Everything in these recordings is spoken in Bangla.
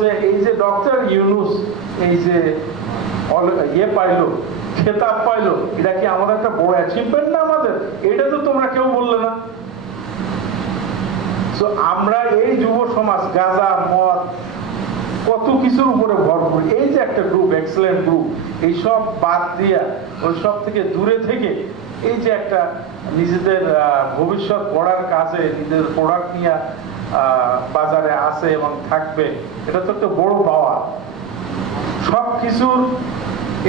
যে এই যে ডক্টর ইউনুস এই যে ইয়ে পাইলো, খেতাব পাইলো, এটা কি আমাদের একটা বড় অ্যাচিভমেন্ট না আমাদের? এটা তো তোমরা কেউ বললে না। তো আমরা এই যুব সমাজ গাঁজা মদ কত কিছুর উপরে ভরপুর, এই যে একটা গ্রুপ, এক্সেলেন্ট গ্রুপ, এইসব বাদ দিয়া ওই সব থেকে দূরে থেকে এই যে একটা নিজেদের ভবিষ্যৎ গড়ার কাজে নিজেদের প্রোডাক্ট নিয়ে বাজারে আসে এবং থাকবে, এটা তো একটা বড় পাওয়া। সব কিছুর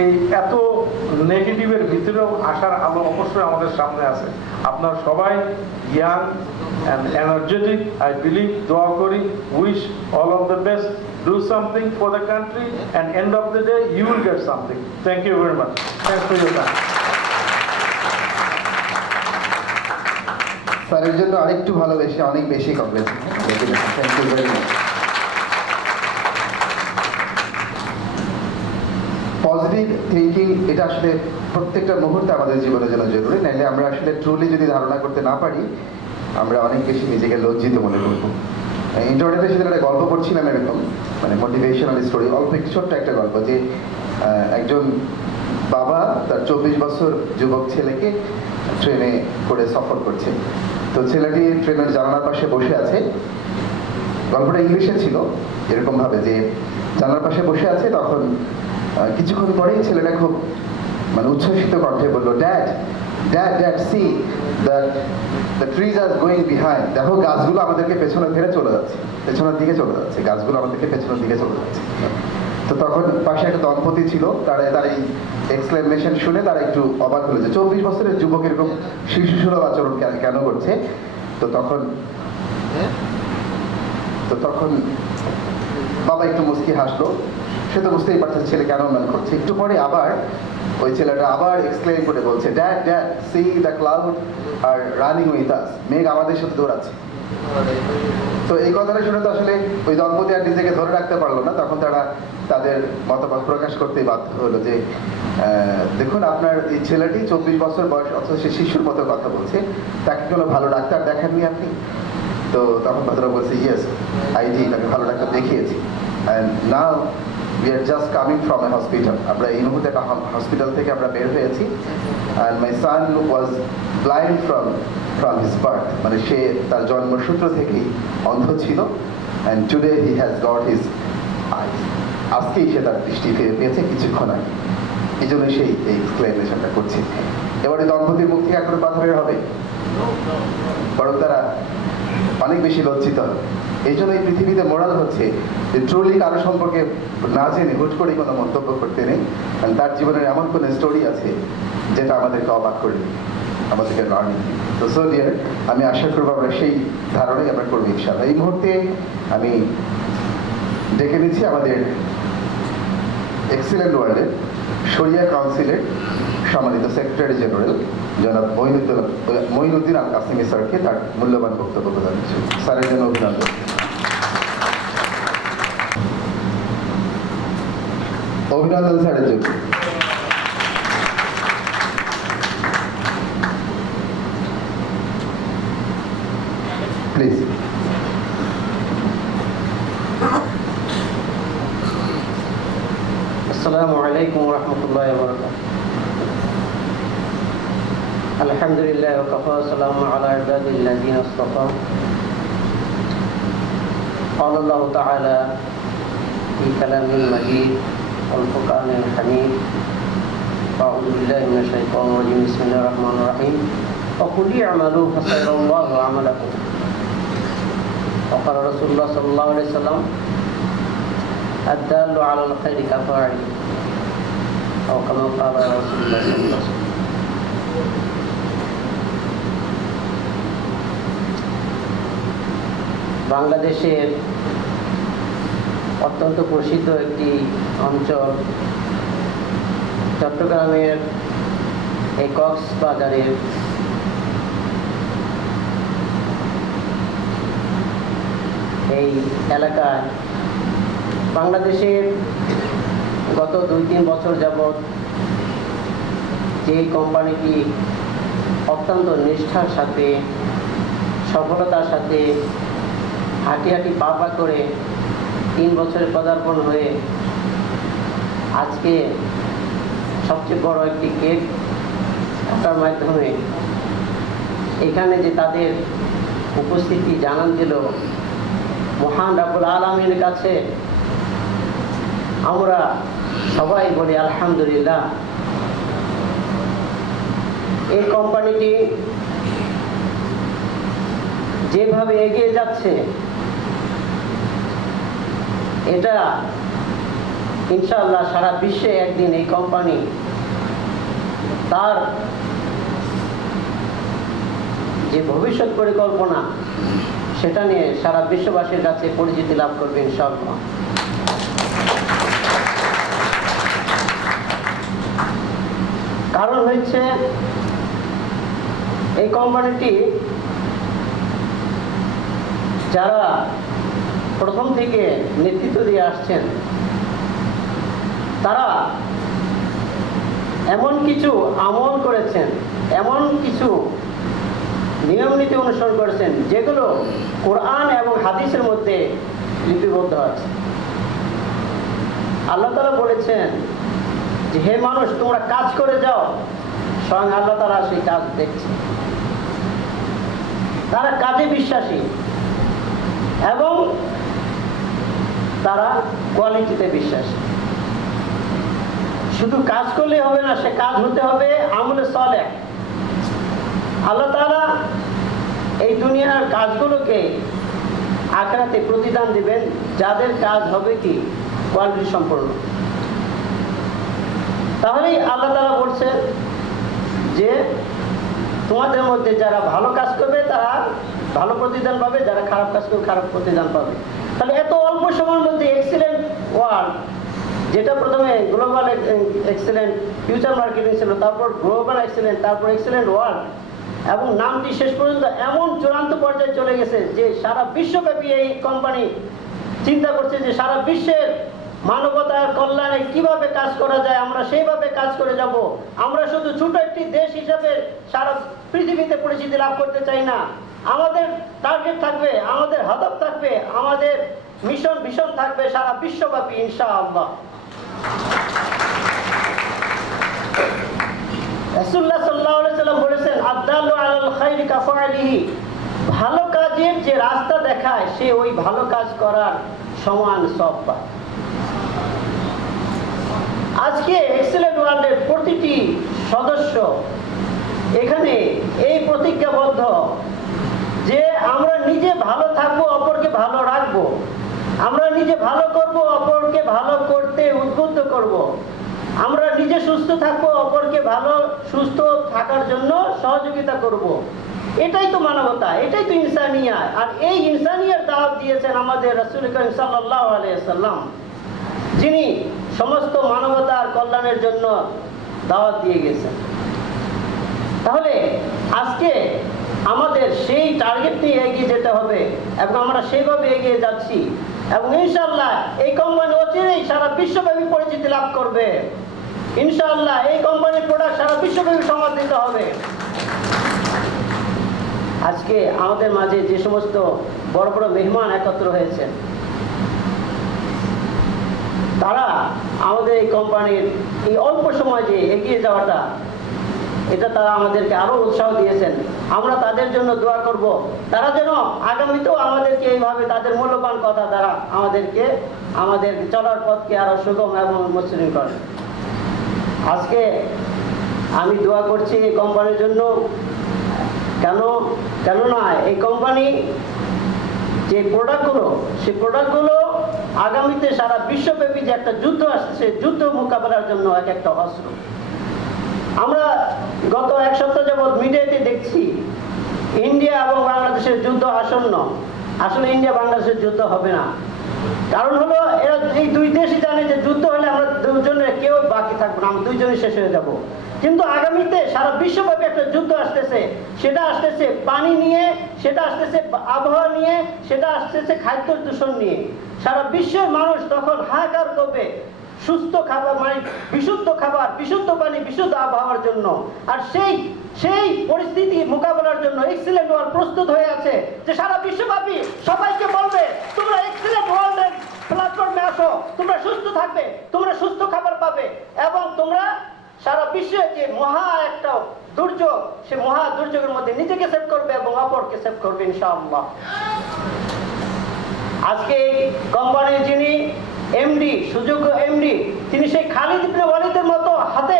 এই এত নেগেটিভের ভিতরেও আসার আলো অবশ্যই আমাদের সামনে আছে। আপনারা সবাই young and energetic, I believe, dua kori, wish all of the best, do something for the country, and end of the day you will get something. Thank you very much. Thanks for your time. স্যারের জন্য আরেকটু ভালোবেসে অনেক বেশি Congress. Thank you very much. Positive thinking এটা আসলে প্রত্যেকটা মুহূর্তে আমাদের জীবনের জন্য জরুরি, নাইলে আমরা আসলে ট্রুলি যদি ধারণা করতে না পারি আমরা অনেক বেশি নিজেকে লজ্জিত মনে করবো। ইন্টারনেটে সেদিন একটা গল্প পড়ছিলাম এরকম, মানে মোটিভেশনাল স্টোরি, অল্প ছোট্ট একটা গল্প, যে একজন বাবা তার 24 বছর যুবক ছেলেকে ট্রেনে করে সফর করছে। তো ছেলেটি ট্রেনের জানালার পাশে বসে আছে। গল্পটা ইংলিশে ছিল এরকম ভাবে যে জানালার পাশে বসে আছে, তখন কিছুক্ষণ পরেই ছেলেটা খুব মানে উচ্ছ্বসিত কণ্ঠে বললো, dad dad dad see the trees are going behind, দেখো গাছগুলো আমাদেরকে পেছনে ফেরে চলে যাচ্ছে, পেছনের দিকে চলে যাচ্ছে, গাছগুলো আমাদেরকে পেছনের দিকে চলে যাচ্ছে। তো তখন পাশে একটা দম্পতি ছিল, তার এই এক্সক্লেমেশন শুনে তারা একটু অবাক হলো যে 24 বছরের যুবক এরকম শিশুসুলভ আচরণ কেন করছে। তো তখন বাবা একটু মুচকি হাসলো, সে তো বুঝতেই পারছে ছেলে কেন মনে করছে। একটু পরে আবার ওই ছেলেটা আবার এক্সক্লেম করে বলছে, dad dad see the cloud are running with us, মেঘ আমাদের সাথে দৌড়াচ্ছে। তো এই কথাটা শুনে তো আসলে ওই দম্পতি আর নিজেকে ধরে রাখতে পারলো না, তখন তারা তাদের মতামত প্রকাশ করতেই বাধ্য হলো যে দেখুন আপনার এই ছেলেটি 24 বছর বয়স অথচ সে শিশুর মতো কথা বলছে, তাকে কোনো ভালো ডাক্তার দেখাননি আপনি? তো তখন ভদ্রলোক বলছে, ইয়েস আই ডিড, আমি ভালো ডাক্তার দেখিয়েছি, and now we are just coming from a hospital, আমরা এই মুহূর্তে একটা হসপিটাল থেকে আমরা বের হয়েছি, and my son was blind from his birth, মানে সে তার জন্মসূত্র থেকেই অন্ধ ছিল, and today he has got his eyes, আজকেই সে তার দৃষ্টি ফিরে পেয়েছে কিছুক্ষণ আগে। এই জন্য সেই এই এক্সপ্লেনেশনটা করছে। এবারে দম্পতির মুখ থেকে এখন কথা বের হবে, বরং তারা অনেক বেশি লজ্জিত হবে। এই জন্য এই পৃথিবীতে মোরাল হচ্ছে যে ট্রুলি কারো সম্পর্কে না জেনে হুট করে কোনো মন্তব্য করতে নেই, কারণ তার জীবনের এমন কোনো স্টোরি আছে যেটা আমাদেরকে অবাক করবে, আমাদেরকে লার্নিং। তো সো ডিয়ার, আমি আশা করবো আমরা সেই ধারণাই আমরা করবো ইনশাআল্লাহ। এই মুহূর্তে আমি ডেকে নিচ্ছি আমাদের এক্সিলেন্ট ওয়ার্ল্ডের শরিয়া কাউন্সিলের সম্মানিত সেক্রেটারি জেনারেল জনাব মঈনুদ্দিন আল কাসিমি স্যারকে তার মূল্যবান বক্তব্য প্রদান করছি। স্যারের জন্য অভিনন্দন। অভিনন্দন স্যারের জন্য। প্লিজ। আসসালামু আলাইকুম ওয়া রাহমাতুল্লাহি ওয়া বারাকাতুহু। আলহামদুলিল্লাহ ওয়া কাফা সালামু আলা ইবাদিল্লাযিনা ইসতাফা। قال الله تعالى في كلامه المجيد والفرقان الحميد أعوذ بالله من الشيطان الرجيم بسم الله الرحمن الرحيم وقل اعملوا فسيرى الله عملكم وقال رسول الله صلى الله عليه وسلم الدال على الخير كفاعله أو كما قال رسول الله صلى الله عليه وسلم। বাংলাদেশের অত্যন্ত প্রসিদ্ধ একটি অঞ্চল চট্টগ্রামের এই কক্সবাজারের এই এলাকায় বাংলাদেশের গত 2-3 বছর যাবৎ যে কোম্পানিটি অত্যন্ত নিষ্ঠার সাথে সফলতার সাথে হাঁটি হাঁটি পা পা করে 3 বছরে পদার্পণ হয়ে আজকে সবচেয়ে বড় একটি কেক কাটার মাধ্যমে এখানে যে তাদের উপস্থিতি জানান দিল, মহান রাব্বুল আলামিনের কাছে আমরা সবাই বলি আলহামদুলিল্লাহ। এই কোম্পানিটি যেভাবে এগিয়ে যাচ্ছে এটা ইনশাআল্লাহ সারা বিশ্বে একদিন এই কোম্পানি তার যে ভবিষ্যৎ পরিকল্পনা সেটা নিয়ে সারা বিশ্ববাসীর কাছে পরিচিতি লাভ করবে ইনশাআল্লাহ। কারণ হচ্ছে এই কোম্পানিটি যারা প্রথম থেকে নেতৃত্ব দিয়ে আসছেন তারা এমন কিছু আমল করেছেন, এমন কিছু নিয়ম নীতি অনুসরণ করেছেন যেগুলো কোরআন এবং হাদিসের মধ্যে লিপিবদ্ধ আছে। আল্লাহ তাআলা বলেছেন যে হে মানুষ, তোমরা কাজ করে যাও, স্বয়ং আল্লাহ তাআলা সেই কাজ দেখছে। তারা কাজে বিশ্বাসী এবং তারা কোয়ালিটিতে বিশ্বাসী। শুধু কাজ করলে হবে না, সে কাজ হতে হবে আমলে সালেহ। আল্লাহ তাআলা এই দুনিয়ার কাজগুলোকে আখিরাতে প্রতিদান দিবেন যাদের কাজ হবে কি কোয়ালিটি সম্পন্ন। তাহলেই আল্লাহ তাআলা বলছেন যে তোমাদের মধ্যে যারা ভালো কাজ করবে তারা ভালো প্রতিদান পাবে, যারা খারাপ কাজ করবে খারাপ প্রতিদান পাবে। তাহলে এত অল্প সময়ের মধ্যে এক্সিলেন্ট ওয়ার্ল্ড, যেটা প্রথমে গ্লোবাল এক্সিলেন্ট ফিউচার মার্কেটিং ছিল, তারপর গ্লোবাল এক্সিলেন্ট, তারপর এক্সিলেন্ট ওয়ার্ল্ড, এবং নামটি শেষ পর্যন্ত এমন চূড়ান্ত পর্যায়ে চলে গেছে যে সারা বিশ্বব্যাপী এই কোম্পানি চিন্তা করছে যে সারা বিশ্বের মানবতার কল্যাণে কিভাবে কাজ করা যায়, আমরা সেইভাবে কাজ করে যাব। আমরা শুধু ছোট একটি দেশ হিসাবে সারা পৃথিবীতে পরিচিতি লাভ করতে চাই না। আমাদের টার্গেট থাকবে, আমাদের হদফ থাকবে, আমাদের মিশন ভিশন থাকবে সারা বিশ্বব্যাপী ইনশাআল্লাহ। রাসূলুল্লাহ সাল্লাল্লাহু আলাইহি ওয়াসাল্লাম বলেছেন, আদ-দাল্লু আলাল খায়রি কাফাইলিহি, ভালো কাজের যে রাস্তা দেখায় সে ওই ভালো কাজ করার সমান সওয়াব পায়। আজকে এক্সেলেন্ট ওয়ার্ল্ডের প্রতিটি সদস্য এখানে এই প্রতিজ্ঞাবদ্ধ যে আমরা নিজে ভালো থাকবো, অপরকে ভালো রাখবো। আমরা নিজে ভালো করব, অপরকে ভালো করতে উদ্বুদ্ধ করব। আমরা নিজে সুস্থ থাকবো, অপরকে ভালো সুস্থ থাকার জন্য সহযোগিতা করব। এটাই তো মানবতা, এটাই তো ইনসানিয়া। আর এই ইনসানিয়ার দাওয়াত দিয়েছেন আমাদের রাসূল করিম সাল্লাল্লাহু আলাইহি ওয়াসাল্লাম, যিনি সমস্ত মানবতার কল্যাণের জন্য দাওয়াত দিয়ে গেছেন। তাহলে আজকে আমাদের সেই টার্গেট নিয়ে এগিয়ে যেতে হবে এবং আমরা সেইভাবে এগিয়ে যাচ্ছি এবং ইনশাআল্লাহ এই কোম্পানি অচিরেই সারা বিশ্বব্যাপী পরিচিতি লাভ করবে। ইনশাআল্লাহ এই কোম্পানির প্রোডাক্ট সারা বিশ্বব্যাপী সমাদৃত হবে। আজকে আমাদের মাঝে যে সমস্ত বড় বড় মেহমান একত্র হয়েছে তারা আমাদের এই কোম্পানির এই অল্প সময় যে এগিয়ে যাওয়াটা, এটা তারা আমাদেরকে আরো উৎসাহ দিয়েছেন। আমরা তাদের জন্য দোয়া করব, তারা যেন আগামীতেও আমাদেরকে এইভাবে তাদের মূল্যবান কথা দ্বারা আমাদের চলার পথকে আরো সুগম এবং মসৃণ করে। আজকে আমি দোয়া করছি এই কোম্পানির জন্য। কেননা এই কোম্পানি যে প্রোডাক্টগুলো, সেই প্রোডাক্টগুলো আগামীতে সারা বিশ্বব্যাপী যে একটা যুদ্ধ আসছে, সেই যুদ্ধ মোকাবেলার জন্য এক একটা অস্ত্র। আমরা গত এক সপ্তাহ যাবৎ মিডিয়াতে দেখছি ইন্ডিয়া এবং বাংলাদেশের যুদ্ধ আসন্ন। আসলে ইন্ডিয়া বাংলাদেশের যুদ্ধ হবে না। কারণ হলো এরা এই দুই দেশই জানে যে যুদ্ধ হলে আমরা দুজনের কেউ বাকি থাকবো না, আমরা দুইজনই শেষ হয়ে যাব। কিন্তু আগামীতে সারা বিশ্বব্যাপী একটা যুদ্ধ আসতেছে। সেটা আসতেছে পানি নিয়ে, সেটা আসতেছে আবহাওয়া নিয়ে, সেটা আসতেছে খাদ্য দূষণ নিয়ে। সারা বিশ্বের মানুষ তখন হাহাকার করবে সুস্থ খাবার, মানে বিশুদ্ধ খাবার, বিশুদ্ধ পানি, বিশুদ্ধ আবহাওয়ার জন্য। আর সেই পরিস্থিতি মোকাবেলার জন্য এক্সিলেন্ট ওয়ার্ল্ড প্রস্তুত হয়ে আছে যে সারা বিশ্বব্যাপী সবাইকে বলবে তোমরা এক্সিলেন্ট ওয়ার্ল্ডের প্ল্যাটফর্মে আসো, তোমরা সুস্থ থাকবে, তোমরা সুস্থ খাবার পাবে এবং তোমরা সারা বিশ্বে যে মহা একটা দুর্যোগ, সে মহা দুর্যোগের মধ্যে নিজেকে সেভ করবে এবং অপরকে সেভ করবে ইনশাআল্লাহ। আজকে এই কোম্পানির যিনি এমডি, সুযোগ্য এমডি, তিনি সেই খালিদ ইবনে ওয়ালিদের মতো হাতে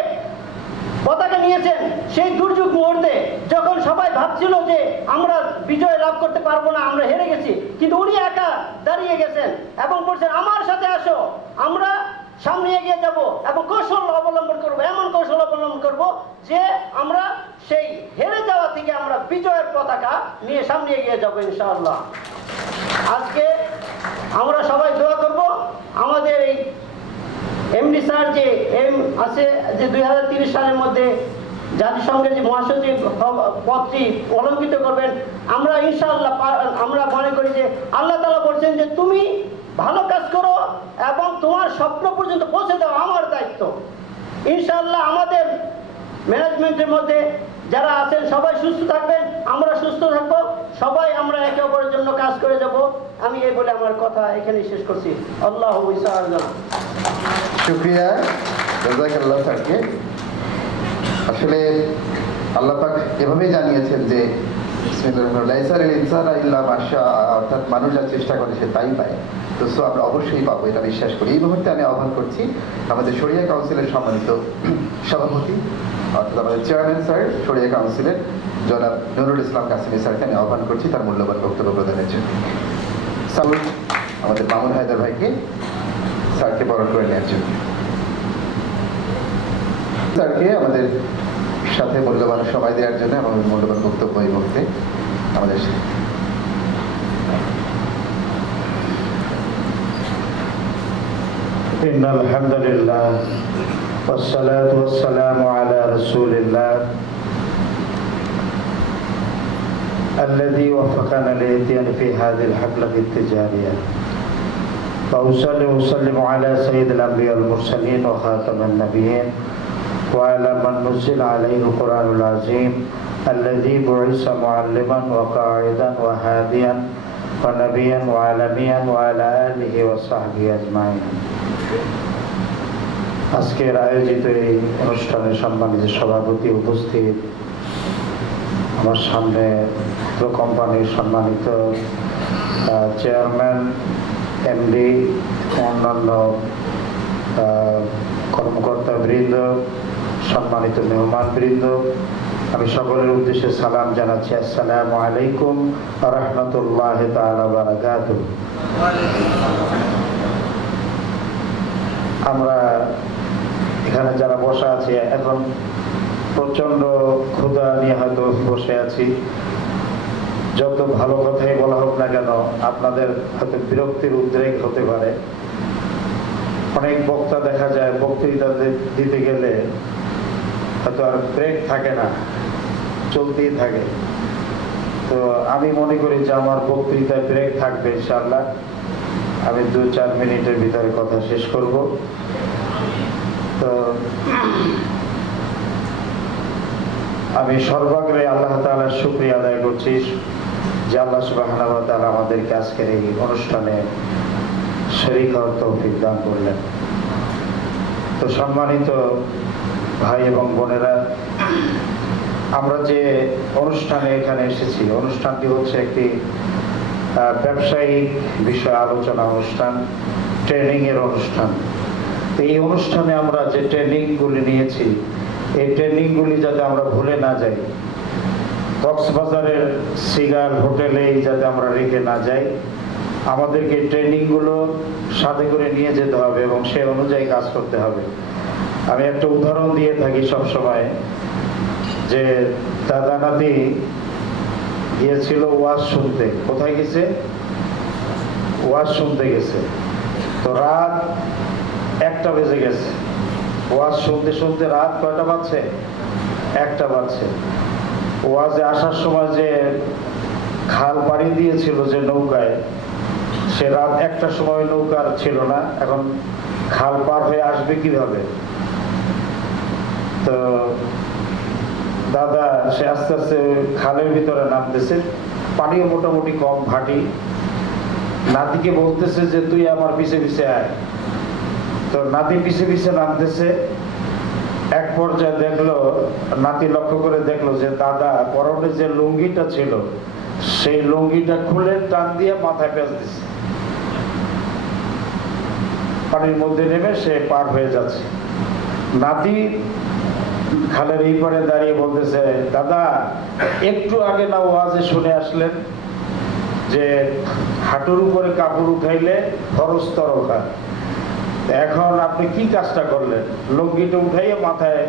পতাকা নিয়েছেন সেই দুর্যোগ মুহূর্তে, যখন সবাই ভাবছিল যে আমরা বিজয় লাভ করতে পারবো না, আমরা হেরে গেছি, কিন্তু উনি একা দাঁড়িয়ে গেছেন এবং বলছেন আমার সাথে আসো, আমরা সামনে এগিয়ে যাব এবং কৌশল অবলম্বন করব, এমন কৌশল অবলম্বন করব যে আমরা সেই হেরে যাওয়া থেকে আমরা বিজয়ের পতাকা নিয়ে সামনে এগিয়ে যাব ইনশাআল্লাহ। আজকে আমরা সবাই দোয়া করব আমাদের এই এমডি স্যার যে এম আছে যে 2030 সালের মধ্যে জাতিসংঘের যে মহাসচিব পদটি অলঙ্কিত করবেন, আমরা ইনশাআল্লাহ আমরা মনে করি যে আল্লাহ তাআলা বলছেন যে তুমি ভালো কাজ করো এবং তোমার স্বপ্ন পর্যন্ত পৌঁছে দাও, আমার দায়িত্ব। ইনশাআল্লাহ আমাদের ম্যানেজমেন্টের মধ্যে যারা আছেন সবাই সুস্থ থাকবেন, আমরা সুস্থ থাকবো, সবাই আমরা একে অপরের জন্য কাজ করে যাব। আমি এই বলে আমার কথা এখানেই শেষ করছি। আল্লাহু ইনশাআল্লাহ। শুকরিয়া জাযাকাল্লাহ স্যারকে। আসলে আল্লাহ পাক এভাবেই জানিয়েছেন যে অর্থাৎ মানুষ যা চেষ্টা করে সে তাই পায়। তো আমরা অবশ্যই পাবো, এটা বিশ্বাস করি। এই মুহূর্তে আমি আহ্বান করছি আমাদের শরিয়া কাউন্সিলের সম্মানিত সভাপতি অর্থাৎ আমাদের চেয়ারম্যান স্যার, শরিয়া কাউন্সিলের জনাব নুরুল ইসলাম কাসিমি স্যারকে আমি আহ্বান করছি তার মূল্যবান বক্তব্য প্রদানের জন্য। সালুট আমাদের মামুন হায়দার ভাইকে স্যারকে বরণ করে নেওয়ার জন্য। স্যারকে আমাদের সাথে মূল্যবান সময় দেওয়ার জন্য এবং মূল্যবান বক্তব্য এই মুহূর্তে আমাদের সাথে। إن الحمد لله والصلاة والسلام على رسول الله الذي وفقنا للإتيان في هذه الحفلة التجارية، وأصلي وأسلم على سيد الأنبياء والمرسلين وخاتم النبيين وعلى من نزل عليه القرآن العظيم الذي بعث معلما وقاعدا وهاديا ونبيا وعالميا وعلى آله وصحبه أجمعين। আজকের আয়োজিত এই অনুষ্ঠানে সম্মানিত সভাপতি উপস্থিত, আমার সামনে কোম্পানির সম্মানিত চেয়ারম্যান, এমডি, অন্যান্য কর্মকর্তা বৃন্দ, সম্মানিত মেহমান বৃন্দ, আমি সকলের উদ্দেশ্যে সালাম জানাচ্ছি। আসসালামু আলাইকুম ওয়া রাহমাতুল্লাহি তাআলা ওয়া বারাকাতুহু। আমরা এখানে যারা বসে আছি এখন প্রচন্ড ক্ষুধা নিয়ে হয়তো বসে আছি। যত ভালো কথাই বলা হোক না কেন, আপনাদের হয়তো বিরক্তির উদ্রেক হতে পারে। অনেক বক্তা দেখা যায় বক্তৃতা দিতে গেলে হয়তো আর ব্রেক থাকে না, চলতেই থাকে। তো আমি মনে করি যে আমার বক্তৃতায় ব্রেক থাকবে ইনশাআল্লাহ। আমি 2-4 মিনিটের ভিতরে কথা শেষ করব। তো আমি সর্বাগ্রে আল্লাহ তাআলার শুকরিয়া আদায় করছি যে আল্লাহ সুবহানাহু ওয়া তাআলা আমাদেরকে আজকের এই অনুষ্ঠানে শরীক হওয়ার তৌফিক দান করলেন। তো সম্মানিত ভাই এবং বোনেরা, আমরা যে অনুষ্ঠানে এখানে এসেছি, অনুষ্ঠানটি হচ্ছে একটি ব্যবসায়িক বিষয় আলোচনা অনুষ্ঠান, ট্রেনিং এর অনুষ্ঠান। এই অনুষ্ঠানে আমরা যে ট্রেনিং গুলি নিয়েছি, এই ট্রেনিং গুলি যাতে আমরা ভুলে না যাই, কক্সবাজারের সিগার হোটেলেই যাতে আমরা রেখে না যাই, আমাদেরকে ট্রেনিং গুলো সাথে করে নিয়ে যেতে হবে এবং সে অনুযায়ী কাজ করতে হবে। আমি একটা উদাহরণ দিয়ে থাকি সব সময়, যে দাদা নাতি গিয়েছিল ওয়াজ শুনতে। কোথায় গেছে? ওয়াজ শুনতে গেছে। তো রাত 1টা বেজে গেছে। ওয়াজ শুনতে শুনতে রাত কয়টা বাজছে? 1টা বাজছে। ওয়াজে আসার সময় যে খাল পাড়ি দিয়েছিল যে নৌকায়, সে রাত 1টার সময় নৌকার ছিল না। এখন খাল পার হয়ে আসবে কিভাবে? তো দাদা সে আস্তে আস্তে খালের ভিতরে নামতেছে, পানিও মোটামুটি কম, ভাটি। নাতিকে বলতেছে যে তুই আমার পিছে পিছে আয়। তো নাতি পিছে পিছে নামতেছে। এক পর্যায়ে দেখলো, নাতি লক্ষ্য করে দেখলো যে দাদা পরনে যে লুঙ্গিটা ছিল সেই লুঙ্গিটা খুলে টান দিয়ে মাথায় পেঁচ দিছে। পানির মধ্যে নেমে সে পার হয়ে যাচ্ছে। নাতি খালের এই পারে দাঁড়িয়ে বলতেছে, দাদা একটু আগে না ওয়াজে শুনে আসলেন যে হাঁটুর উপরে কাপড় উঠাইলে খরচ তরক হয়, এখন আপনি কি কাজটা করলেন? লুঙ্গিটা উঠাইয়া মাথায়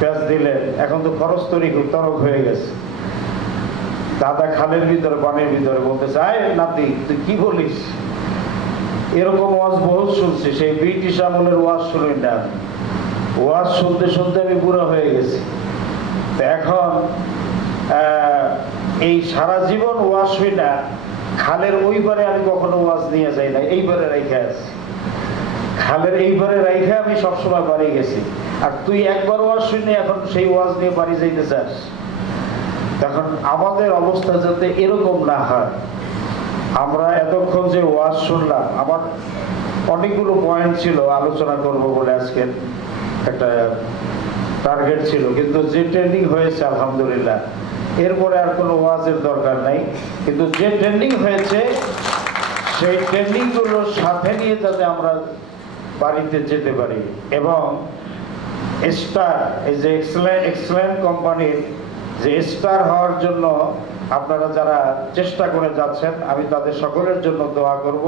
পেঁচ দিলেন, এখন তো খরচ তরক হয়ে গেছে। দাদা খালের ভিতরে পানির ভিতরে বলতেছে, আয় নাতি তুই কি বলিস? এরকম ওয়াজ বহুত শুনছি, সেই ব্রিটিশ আমলের ওয়াজ শুনি না। ওয়াজ শুনতে শুনতে আমি বুড়া হয়ে গেছি। তো এখন এই সারা জীবন ওয়াজ শুই না, খালের ওইবারে আমি কখনো ওয়াজ নিয়ে যাই না, এইবারে রাইখা আছি। খালের এইবারে রাইখা আমি সবসময় বাড়ি গেছি। আর তুই একবার ওয়াজ শুনি এখন সেই ওয়াজ নিয়ে বাড়ি যাইতে চাস? তখন আমাদের অবস্থা যাতে এরকম না হয়, আমরা এতক্ষণ যে ওয়াজ শুনলাম, আমার অনেকগুলো পয়েন্ট ছিল আলোচনা করব বলে আজকে একটা টার্গেট ছিল, কিন্তু যে ট্রেনিং হয়েছে আলহামদুলিল্লাহ, এরপরে আর কোনো ওয়াজের দরকার নাই। কিন্তু যে ট্রেনিং হয়েছে সেই ট্রেনিংগুলোর সাথে নিয়ে যাতে আমরা বাড়িতে যেতে পারি। এবং স্টার, এই যে এক্সেলেন্ট কোম্পানির যে স্টার হওয়ার জন্য আপনারা যারা চেষ্টা করে যাচ্ছেন, আমি তাদের সকলের জন্য দোয়া করব।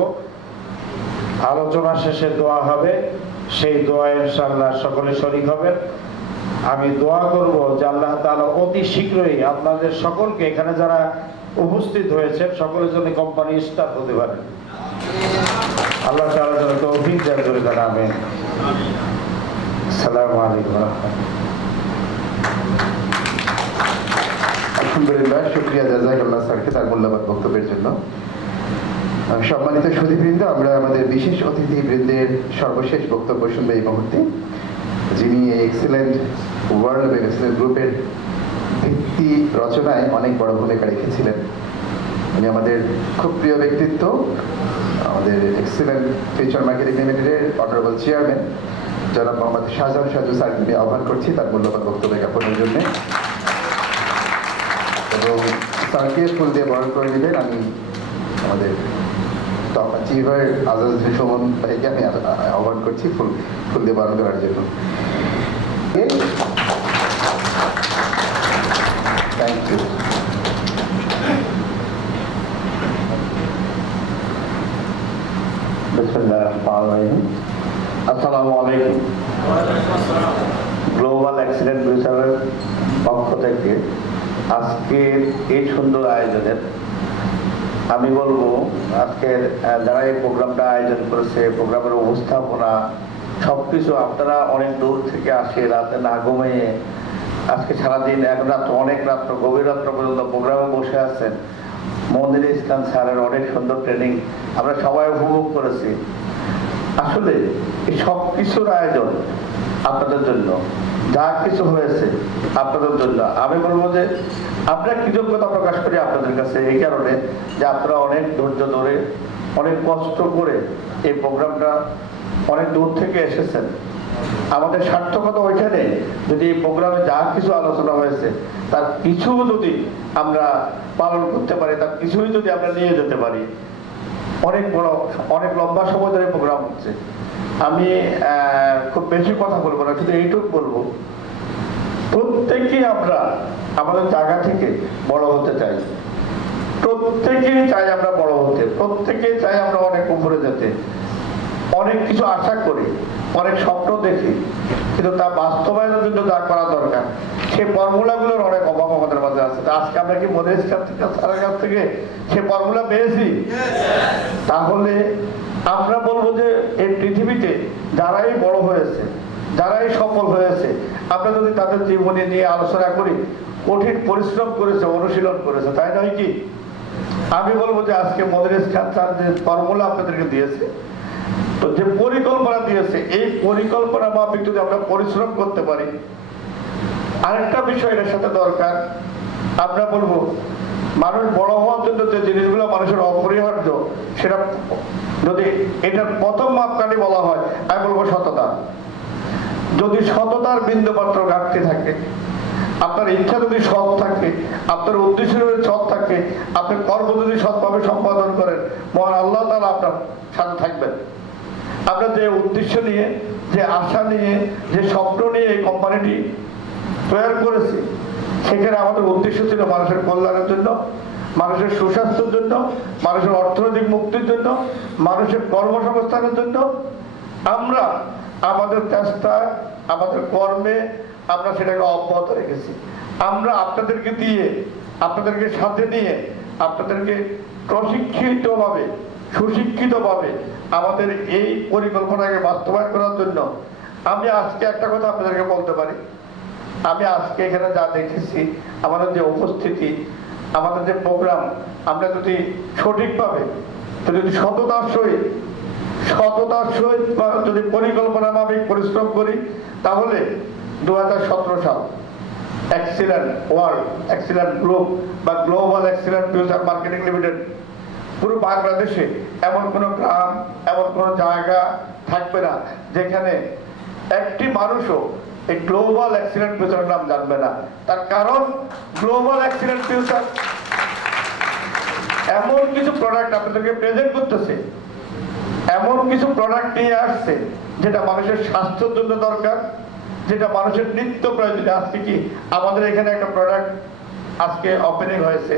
আলোচনা শেষে দোয়া হবে, সেই দোয়া ইনশাআল্লাহ সকলে শরীক হবেন। আমি দোয়া করব যে আল্লাহ তাআলা অতি শীঘ্রই আপনাদের সকলকে, এখানে যারা উপস্থিত হয়েছেন সকলের জন্য কোম্পানি স্টার হতে পারে। আল্লাহ তাআলা যেন তৌফিক দান করে দেন, আমিন। আসসালামু আলাইকুম ওয়া রাহমাতুল্লাহ। আলহামদুলিল্লাহ, শুকরিয়া জাযাকাল্লাহ স্যারকে তার মূল্যবান বক্তব্যের জন্য। সম্মানিত সুধীবৃন্দ, আমরা আমাদের বিশেষ অতিথিবৃন্দের সর্বশেষ বক্তব্য শুনবো এই মুহূর্তে, যিনি এক্সেলেন্ট ওয়ার্ল্ড এবং এক্সেলেন্ট গ্রুপের ভিত্তি রচনায় অনেক বড় ভূমিকা রেখেছিলেন। উনি আমাদের খুব প্রিয় ব্যক্তিত্ব, আমাদের এক্সেলেন্ট ফিউচার মার্কেটিং লিমিটেডের অনারেবল চেয়ারম্যান জনাব মোহাম্মদ শাহজাহান সাজু স্যারকে আমি আহ্বান করছি তার মূল্যবান বক্তব্য জ্ঞাপনের জন্য, এবং স্যারকে ফুল দিয়ে বরণ করে নেবেন। আমি আমাদের চিফের আজাদ সুমন ভাইকে আমি আহ্বান করছি ফুল দিয়ে বরণ করার জন্য। Thank you. আসসালামু আলাইকুম। গ্লোবাল অ্যাক্সিডেন্ট ফিউচারের পক্ষ থেকে আজকে এই সুন্দর আয়োজনের আমি বলবো, আজকের যারা এই প্রোগ্রামটা আয়োজন করেছে, প্রোগ্রামের উপস্থাপনা সবকিছু, আপনারা অনেক দূর থেকে আসে, রাতে না ঘুমিয়ে আজকে সারাদিন এক রাত্র, অনেক রাত্র, গভীর রাত্র পর্যন্ত প্রোগ্রামে বসে আছেন। মন্দির ইসলাম স্যারের অনেক সুন্দর ট্রেনিং আমরা সবাই উপভোগ করেছি। আসলে এই সব কিছুর আয়োজন আপনাদের জন্য, যা কিছু হয়েছে আপনাদের জন্য। আমি বলবো যে আমরা কৃতজ্ঞতা প্রকাশ করি আপনাদের কাছে এই কারণে যে আপনারা অনেক ধৈর্য ধরে, অনেক কষ্ট করে এই প্রোগ্রামটা অনেক দূর থেকে এসেছেন। আমাদের সার্থকতা ওইখানে, যদি এই প্রোগ্রামে যা কিছু আলোচনা হয়েছে তার কিছু যদি আমরা পালন করতে পারি, তার কিছুই যদি আমরা নিয়ে যেতে পারি, অনেক বড়, অনেক লম্বা সময় ধরে প্রোগ্রাম হচ্ছে। আমি খুব বেশি কথা বলবো না, শুধু এইটুকু বলবো, প্রত্যেকেই আমরা আমাদের জায়গা থেকে বড় হতে চাই, প্রত্যেকেই চাই আমরা বড় হতে, প্রত্যেকেই চাই আমরা অনেক উপরে যেতে, অনেক কিছু আশা করি, অনেক স্বপ্ন দেখি, কিন্তু তা বাস্তবায়নের জন্য যা করা দরকার সেই ফর্মুলাগুলোর অনেক অভাব আমাদের মাঝে আছে। আজকে আমরা কি মনের স্যারের কাছ থেকে সে ফর্মুলা পেয়েছি? তাহলে আমরা বলবো যে এই পৃথিবীতে যারাই বড় হয়েছে, যারাই সফল হয়েছে, আমরা যদি তাদের জীবনী নিয়ে আলোচনা করি, কঠিন পরিশ্রম করেছে, অনুশীলন করেছে, তাই নয় কি? আমি বলবো যে আজকে মদরেজ খান স্যার যে ফর্মুলা আপনাদেরকে দিয়েছে, তো যে পরিকল্পনা দিয়েছে, এই পরিকল্পনা মাফিক যদি আমরা পরিশ্রম করতে পারি। আরেকটা বিষয় এর সাথে দরকার, আমরা বলবো মানুষ বড় হওয়ার জন্য যে জিনিসগুলো মানুষের অপরিহার্য, সেটা যদি এটার প্রথম মাপকাঠি বলা হয়, আমি বলবো সততা। যদি সততার বিন্দুমাত্র ঘাটতি থাকে, আপনার ইচ্ছা যদি সৎ থাকে, আপনার উদ্দেশ্য যদি সৎ থাকে, আপনি কর্ম যদি সৎভাবে সম্পাদন করেন, মহান আল্লাহ তাআলা আপনার সাথে থাকবেন। আমরা যে উদ্দেশ্য নিয়ে, যে আশা নিয়ে, যে স্বপ্ন নিয়ে এই কোম্পানিটি তৈরি করেছি, সেখানে আমাদের উদ্দেশ্য ছিল মানুষের কল্যাণের জন্য, মানুষের সুস্বাস্থ্যের জন্য, মানুষের অর্থনৈতিক মুক্তির জন্য, মানুষের কর্মসংস্থানের জন্য। আমরা আমাদের চেষ্টা, আমাদের কর্মে আমরা সেটাকে অব্যাহত রেখেছি। আমরা আপনাদেরকে দিয়ে, আপনাদেরকে সাথে নিয়ে, আপনাদেরকে প্রশিক্ষিতভাবে, সুশিক্ষিতভাবে আমাদের এই পরিকল্পনাকে বাস্তবায়ন করার জন্য আমি আজকে একটা কথা আপনাদেরকে বলতে পারি। আমি আজকে এখানে যা দেখেছি, আমাদের যে উপস্থিতি, আমাদের যে প্রোগ্রাম, আমরা যদি সঠিকভাবে, যদি সততার সহিত যদি পরিকল্পনা মাফিক পরিশ্রম করি, তাহলে 2017 সাল এক্সিলেন্ট ওয়ার্ল্ড এক্সিলেন্ট গ্রুপ বা global excellent future marketing limited পুরো বাংলাদেশে এমন কোনো গ্রাম, এমন কোনো জায়গা থাকবে না যেখানে একটি মানুষও এই গ্লোবাল এক্সিলেন্ট ফিউচার নাম জানবে না। তার কারণ গ্লোবাল এক্সিলেন্ট ফিউচার এমন কিছু প্রোডাক্ট আপনাদেরকে প্রেজেন্ট করতেছে, এমন কিছু প্রোডাক্ট নিয়ে আসছে যেটা মানুষের স্বাস্থ্যের জন্য দরকার, যেটা মানুষের নিত্য প্রয়োজনীয়। আজকে কি আমাদের এখানে একটা প্রোডাক্ট আজকে ওপেনিং হয়েছে,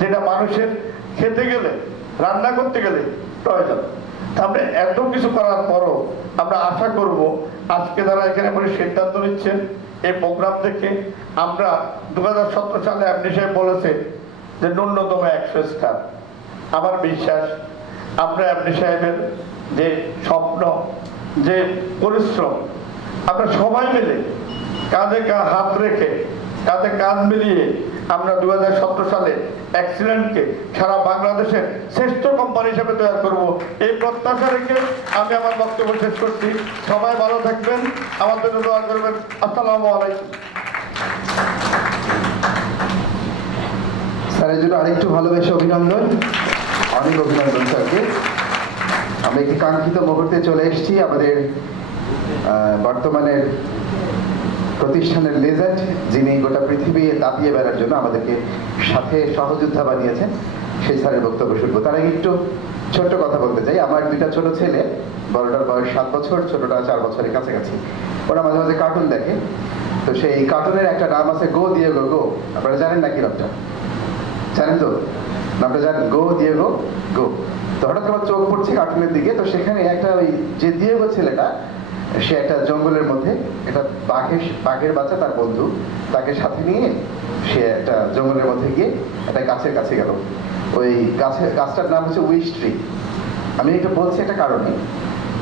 যেটা মানুষের খেতে গেলে, রান্না করতে গেলে প্রয়োজন। আমরা এত কিছু করার পরও আমরা আশা করব আজকে যারা এখানে বসে সিদ্ধান্ত নিচ্ছেন এই প্রোগ্রাম থেকে, আমরা 2017 সালে এমডি সাহেব বলেছে যে ন্যূনতম 100 স্টার। আমার বিশ্বাস আমরা এমডি সাহেবের যে স্বপ্ন, যে পরিশ্রম, আমরা সবাই মিলে কাঁধে হাত রেখে, কাঁধে কাঁধ মিলিয়ে আমরা 2017 সালে এক্সিলেন্টকে সারা বাংলাদেশের শ্রেষ্ঠ কোম্পানি হিসেবে তৈরি করব, এই প্রত্যাশা রেখে আমি আমার বক্তব্য শেষ করছি। সবাই ভালো থাকবেন, আমার জন্য দোয়া করবেন। আসসালামু আলাইকুম। স্যারের জন্য আরেকটু ভালোবেসে অভিনন্দন, অনেক অভিনন্দন স্যারকে। আমরা একটি কাঙ্ক্ষিত মুহূর্তে চলে এসেছি। আমাদের বর্তমানের প্রতিষ্ঠানের লেজেন্ড, যিনি গোটা পৃথিবী তাপিয়ে বেড়ার জন্য আমাদেরকে সাথে সহযোদ্ধা বানিয়েছেন, সেই স্যারের বক্তব্য শুনবো। তার আগে একটু ছোট্ট কথা বলতে চাই। আমার দুইটা ছোট ছেলে, বড়টার বয়স 7 বছর, ছোটটা 4 বছরের কাছাকাছি। ওরা মাঝে মাঝে কার্টুন দেখে। তো সেই কার্টুনের একটা নাম আছে গো দিয়েগো গো। আপনারা জানেন নাকি নামটা? জানেন তো নামটা? জানেন, গো দিয়েগো গো। তো হঠাৎ আমার চোখ পড়ছে কার্টুনের দিকে। তো সেখানে একটা ওই যে দিয়েগো ছেলেটা, সে একটা জঙ্গলের মধ্যে একটা বাঘের বাচ্চা, তার বন্ধু, তাকে সাথে নিয়ে সে একটা জঙ্গলের মধ্যে গিয়ে একটা গাছের কাছে গেল। ওই গাছটার নাম হচ্ছে উইশ ট্রি। আমি এটা বলছি একটা কারণে,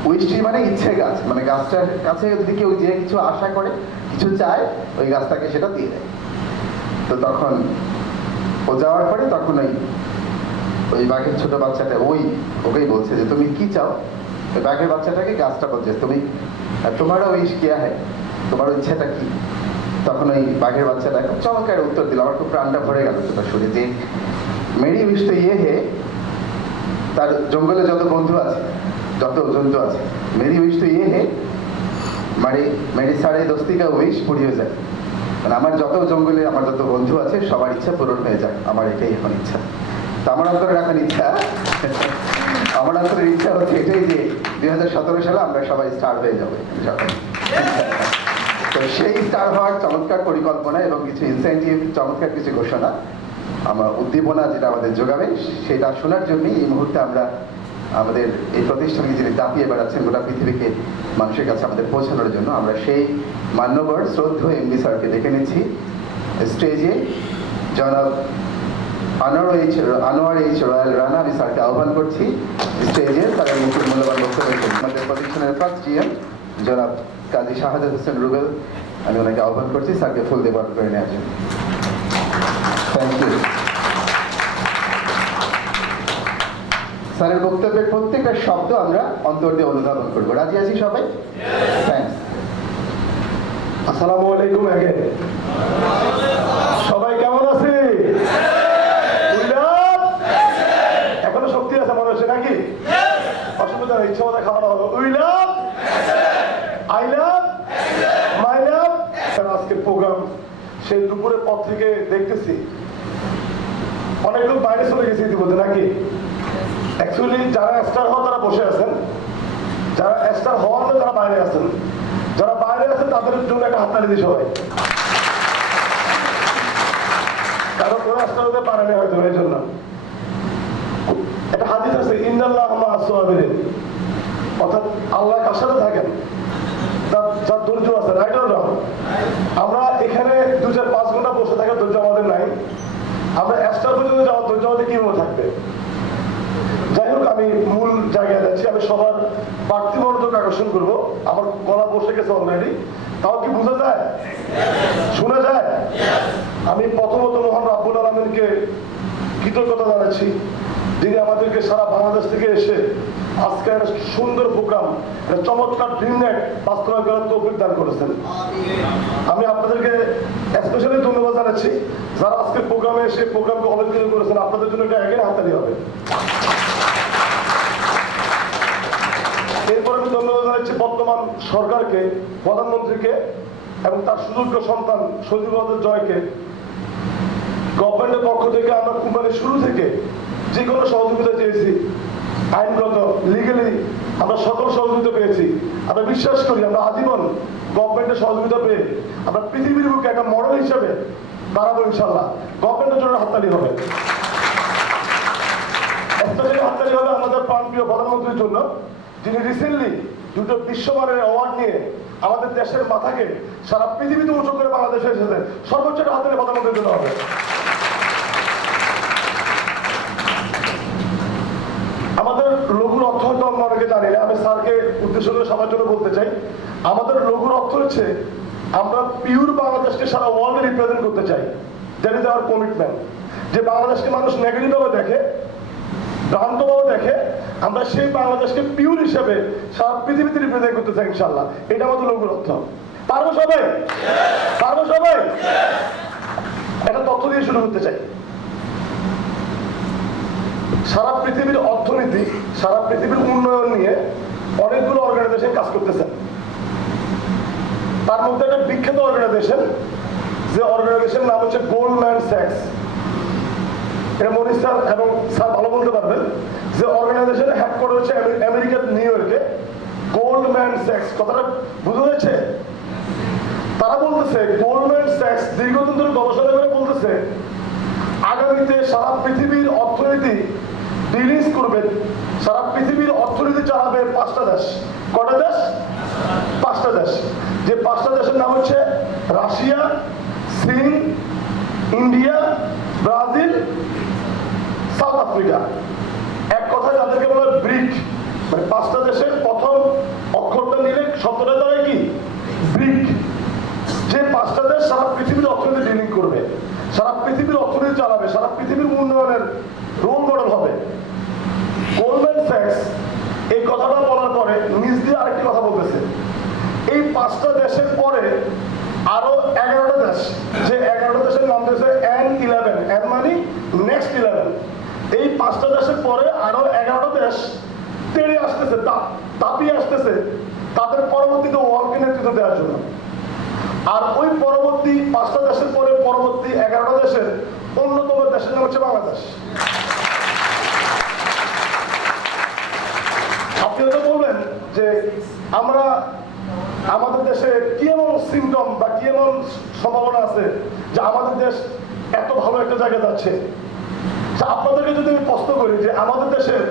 উইশ ট্রি মানে ইচ্ছের গাছ, মানে গাছটার কাছে যদি কেউ যে কিছু আশা করে, কিছু চায়, ওই গাছটাকে সেটা দিয়ে দেয়। তো তখন ও যাওয়ার পরে তখন ওই বাঘের ছোট বাচ্চাটা ওকেই বলছে যে তুমি কি চাও। ওই বাঘের বাচ্চাটাকে গাছটা বলছে তুমি, তোমারও উইশ কিয়া হ্যায়, তোমার ইচ্ছাটা কি? তখন ওই বাঘের বাচ্চাটা খুব চমৎকার উত্তর দিল। আমার খুব প্রাণটা ভরে গেল সেটা শুনে, যে মেরি উইশ তো ইয়ে হে, তার জঙ্গলে যত বন্ধু আছে, যত জন্তু আছে, মেরি উইশ তো ইয়ে হে মেরি সারে দোস্তি কা উইশ পুরি হয়ে যায়। মানে আমার যত জঙ্গলে আমার যত বন্ধু আছে সবার ইচ্ছা পূরণ হয়ে যায়, আমার এটাই এখন ইচ্ছা। তো আমার অন্তরের এখন ইচ্ছা, আমার অন্তরের ইচ্ছা হচ্ছে এটাই যে 2017 সালে আমরা সবাই স্টার হয়ে যাবো। তো সেই স্টার হওয়ার চমৎকার পরিকল্পনা এবং কিছু ইনসেন্টিভ, চমৎকার কিছু ঘোষণা, আমার উদ্দীপনা যেটা আমাদের যোগাবে, সেটা শোনার জন্যই এই মুহূর্তে আমরা আমাদের এই প্রতিষ্ঠানকে যিনি দাপিয়ে বেড়াচ্ছেন গোটা পৃথিবীকে মানুষের কাছে আমাদের পৌঁছানোর জন্য, আমরা সেই মান্যবর শ্রদ্ধেয় এমডি স্যারকে ডেকে নিচ্ছি স্টেজে। জনাব আনোয়ার এইচ রয়্যাল রানা, আমি স্যারকে আহ্বান করছি স্টেজে। তার মুখের মূল্যবান বক্তব্য আমাদের প্রতিষ্ঠানের ফার্স্ট জিএম জনাব কাজী শাহাদাত হোসেন রুবেল, আমি ওনাকে আহ্বান করছি স্যারকে ফুল দিয়ে বরণ করে নেওয়ার জন্য। Thank you. স্যারের বক্তব্যের প্রত্যেকটা শব্দ আমরা অন্তর দিয়ে অনুধাবন করবো। রাজি আছি সবাই? থ্যাংকস। আসসালামু আলাইকুম। আগে সবাই কেমন আছে? ইচ্ছা মতো খাওয়ানো হবে। উই লাভ, আই লাভ, মাই লাভ। আজকের প্রোগ্রাম সেই দুপুরের পর থেকে দেখতেছি অনেক লোক বাইরে চলে গেছে ইতিমধ্যে, নাকি? অ্যাকচুয়ালি যারা স্টার হওয়া তারা বসে আছেন, যারা স্টার হওয়ার না তারা বাইরে আছেন। যারা বাইরে আছেন তাদের জন্য একটা হাততালি দিই সবাই, কারণ ওরা স্টার হতে পারেনি হয়তো এই জন্য। একটা হাদিস আছে, ইন্নাল্লাহ মা আস-সাবিরিন, অর্থাৎ আল্লাহ কার সাথে থাকেন? যার ধৈর্য আছে, রাইট অর রং? আমরা এখানে 2-5 ঘন্টা বসে থাকার ধৈর্য আমাদের নাই, আমরা স্টার পর্যন্ত যাওয়ার ধৈর্য আমাদের কিভাবে থাকবে? যাই হোক, আমি মূল জায়গায় যাচ্ছি। আমি সবার বাড়তি মনোযোগ আকর্ষণ করবো। আমার গলা বসে গেছে অলরেডি, তাও কি বোঝা যায়, শোনা যায়? আমি প্রথমত মহান রাব্বুল আলামিনকে কৃতজ্ঞতা জানাচ্ছি, যিনি আমাদেরকে সারা বাংলাদেশ থেকে এসে আজকে একটা সুন্দর প্রোগ্রাম, একটা চমৎকার ড্রিম নাইট বাস্তবায়ন করার তৌফিক দান করেছেন। আমি আপনাদেরকে স্পেশালি ধন্যবাদ জানাচ্ছি যারা আজকের প্রোগ্রামে এসে প্রোগ্রামকে অলঙ্কৃত করেছেন। আপনাদের জন্য একটা এগেন হাততালি হবে। এরপর আমি ধন্যবাদ জানাচ্ছি বর্তমান সরকারকে, প্রধানমন্ত্রীকে এবং তার সুযোগ্য সন্তান সজীব জয়কে। গভর্নমেন্টের পক্ষ থেকে আমরা কোম্পানির শুরু থেকে যে কোনো সহযোগিতা চেয়েছি, আইনগত লিগালি আমরা সকল সহযোগিতা পেয়েছি। আমরা বিশ্বাস করি আমরা আজীবন গভর্নমেন্টের সহযোগিতা পেয়ে আমরা পৃথিবীর বুকে একটা মডেল হিসাবে দাঁড়াবো ইনশাল্লাহ। গভর্নমেন্টের জন্য হাততালি হবে, স্পেশালি হাততালি হবে আমাদের প্রাণপ্রিয় প্রধানমন্ত্রীর জন্য, যিনি রিসেন্টলি 2টো বিশ্বমানের অ্যাওয়ার্ড নিয়ে আমাদের দেশের মাথাকে সারা পৃথিবীতে উঁচু করে বাংলাদেশে এসেছে। সর্বোচ্চ হাততালি প্রধানমন্ত্রীর জন্য হবে। আমাদের লঘুর অর্থ হয়তো আমরা অনেকে জানি না, আমি স্যারকে উদ্দেশ্য করে সবার জন্য বলতে চাই। আমাদের লঘুর অর্থ হচ্ছে আমরা পিওর বাংলাদেশকে সারা ওয়ার্ল্ডে রিপ্রেজেন্ট করতে চাই। That is our commitment. যে বাংলাদেশকে মানুষ নেগেটিভভাবে দেখে, ভ্রান্তভাবে দেখে, আমরা সেই বাংলাদেশকে পিওর হিসেবে সারা পৃথিবীতে রিপ্রেজেন্ট করতে চাই ইনশাল্লাহ। এটা আমাদের লঘুর অর্থ। পারবো সবাই? পারবো সবাই? একটা তথ্য দিয়ে শুরু করতে চাই। সারা পৃথিবীর অর্থনীতি, সারা পৃথিবীর উন্নয়ন নিয়ে অনেকগুলো অর্গানাইজেশন কাজ করতেছেন। তার মধ্যে একটা বিখ্যাত অর্গানাইজেশন, যে অর্গানাইজেশন নাম হচ্ছে গোল্ডম্যান স্যাক্স। এটা মনির স্যার এবং স্যার ভালো বলতে পারবেন। যে অর্গানাইজেশনের হেডকোয়ার্টার হচ্ছে আমেরিকার নিউ ইয়র্কে। গোল্ডম্যান স্যাক্স কথাটা বুঝা যাচ্ছে? তারা বলতেছে, গোল্ডম্যান স্যাক্স দীর্ঘদিন ধরে গবেষণা করে বলতেছে আগামীতে সারা পৃথিবীর অর্থনীতি ডিলিজ করবে, সারা পৃথিবীর অর্থনীতি চালাবে 5টা দেশ। কটা দেশ? 5টা দেশ। যে 5টা দেশের নাম হচ্ছে রাশিয়া, চীন, ইন্ডিয়া, ব্রাজিল, সাউথ আফ্রিকা। এক কথায় তাদেরকে বলা হয় ব্রিক। মানে 5টা দেশের প্রথম অক্ষরটা নিলে শব্দটা দাঁড়ায় কি? ব্রিক। যে 5টা দেশ সারা পৃথিবীর অর্থনীতি ডিলিং করবে, সারা পৃথিবীর অর্থনীতি চালাবে, সারা পৃথিবীর উন্নয়নের রোল মডেল হবে। গোল্ডম্যান স্যাক্স এই কথাটা বলার পরে নিজ দিয়ে আরেকটি কথা বলতেছে, এই 5টা দেশের পরে আরো 11টা দেশ, যে 11টা দেশের নাম দিয়েছে N11, N মানে নেক্সট 11। এই 5টা দেশের পরে আরো 11টা দেশ তেড়ে আসতেছে, তাপিয়ে আসতেছে তাদের পরবর্তীতে ওয়ার্ল্ডকে নেতৃত্ব দেওয়ার জন্য। আর ওই পরবর্তী 5টা দেশের পরে পরবর্তী 11টা দেশের অন্যতম দেশের নাম হচ্ছে বাংলাদেশ। আপনি তো বলবেন যে আমরা আমাদের দেশে কি এমন সিমটম বা কি এমন সম্ভাবনা আছে যে আমাদের দেশ এত ভালো একটা জায়গায় যাচ্ছে। আপনাদেরকে যদি আমি প্রশ্ন করি যে আমাদের দেশের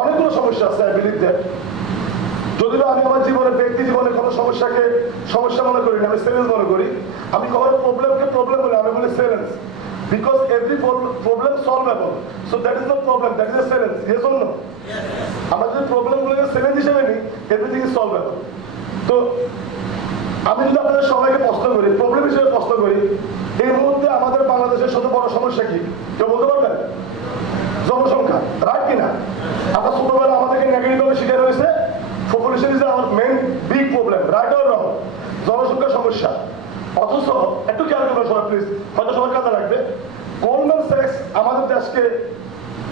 অনেকগুলো সমস্যা আছে, যদিও আমি আমার জীবনে ব্যক্তি জীবনে কোনো সমস্যা মনে করি না, আমি চ্যালেঞ্জ মনে করি। আমি কখনো প্রবলেমকে প্রবলেম বলি, আমি বলি challenge, because every problem solvable, so that is not problem, that is a challenge. এর জন্য আমরা যদি প্রবলেমগুলোকে চ্যালেঞ্জ হিসেবে নিই, এভরিথিং ইজ সলভেবল। তো আমি যদি আপনাদের সবাইকে প্রশ্ন করি, প্রবলেম হিসেবে প্রশ্ন করি, এই মুহূর্তে আমাদের বাংলাদেশের সবচেয়ে বড় সমস্যা কি কেউ বলতে পারবেন? জনসংখ্যা, রাইট কিনা? আমরা ছোটবেলা আমাদেরকে নেগেটিভভাবে শিখে রয়েছে population is our main big problem, right or wrong? জনসংখ্যার সমস্যা। অথচ একটু খেয়াল করবেন সবাই প্লিজ, হয়তো সবার কাজে লাগবে। গোল্ডম্যান স্যাক্স আমাদের দেশকে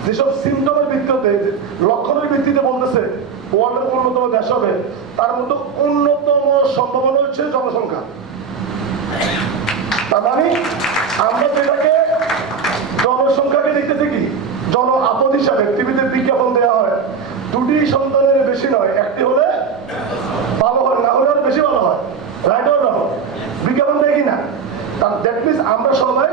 যেসব সিমটমের ভিত্তিতে, লক্ষণের ভিত্তিতে বলতেছে ওয়ার্ল্ডের অন্যতম দেশ হবে, তার মধ্যে অন্যতম সম্ভাবনা হচ্ছে জনসংখ্যা। তার মানে আমরা যেটাকে জনসংখ্যাকে দেখতেছি কি জন আপদ হিসাবে টিভিতে বিজ্ঞাপন দেওয়া হয়, 2টি সন্তানের বেশি নয়, একটি হলে ভালো হয়, না হলে আর বেশি ভালো হয়, রাইট অর রং? বিজ্ঞাপন দেখি না। দ্যাট মিনস আমরা সবাই